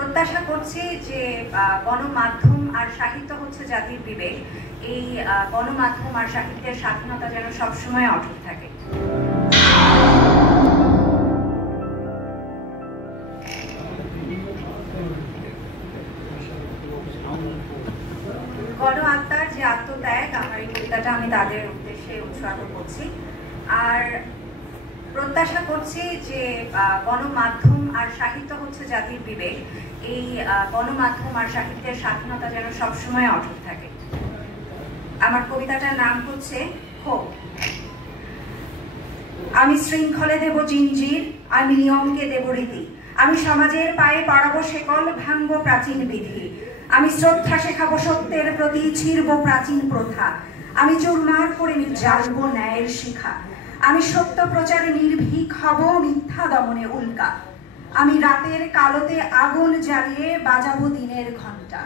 প্রত্যাশা করছি যে গণমাধ্যম আর সাহিত্য হচ্ছে জাতির বিবেক। এই গণমাধ্যম আর সাহিত্যের স্বাধীনতা যেন সবসময় অটুট থাকে। গণ আত্মার যে আত্মত্যাগ, আমার এই কবিতাটা আমি তাদের উদ্দেশ্যে উৎসর্গ করছি। আর প্রত্যাশা করছি যে গণমাধ্যম আর সাহিত্য হচ্ছে জাতির বিবেক। এই গণমাধ্যম আর সাহিত্যের স্বাধীনতা যেন সবসময় অটুট থাকে। আমার কবিতাটার নাম হচ্ছে ক্ষোভ। আমি শৃঙ্খলে দেব জিঞ্জির, আমি নিয়মকে দেব রীতি, আমি সমাজের পায়ে পাড়াবো শেকল, ভাঙবো প্রাচীন বিধি, আমি শ্রদ্ধা শেখাবো সত্যের প্রতি, ছিড়বো প্রাচীন প্রথা, আমি চুরমার করে জ্বালবো ন্যায়ের শিখা, আমি সত্য প্রচারে নির্ভীক হব, মিথ্যা দমনে উল্কা, আমি রাতের কালোতে আগুন জ্বালিয়ে বাজাবো দিনের ঘণ্টা।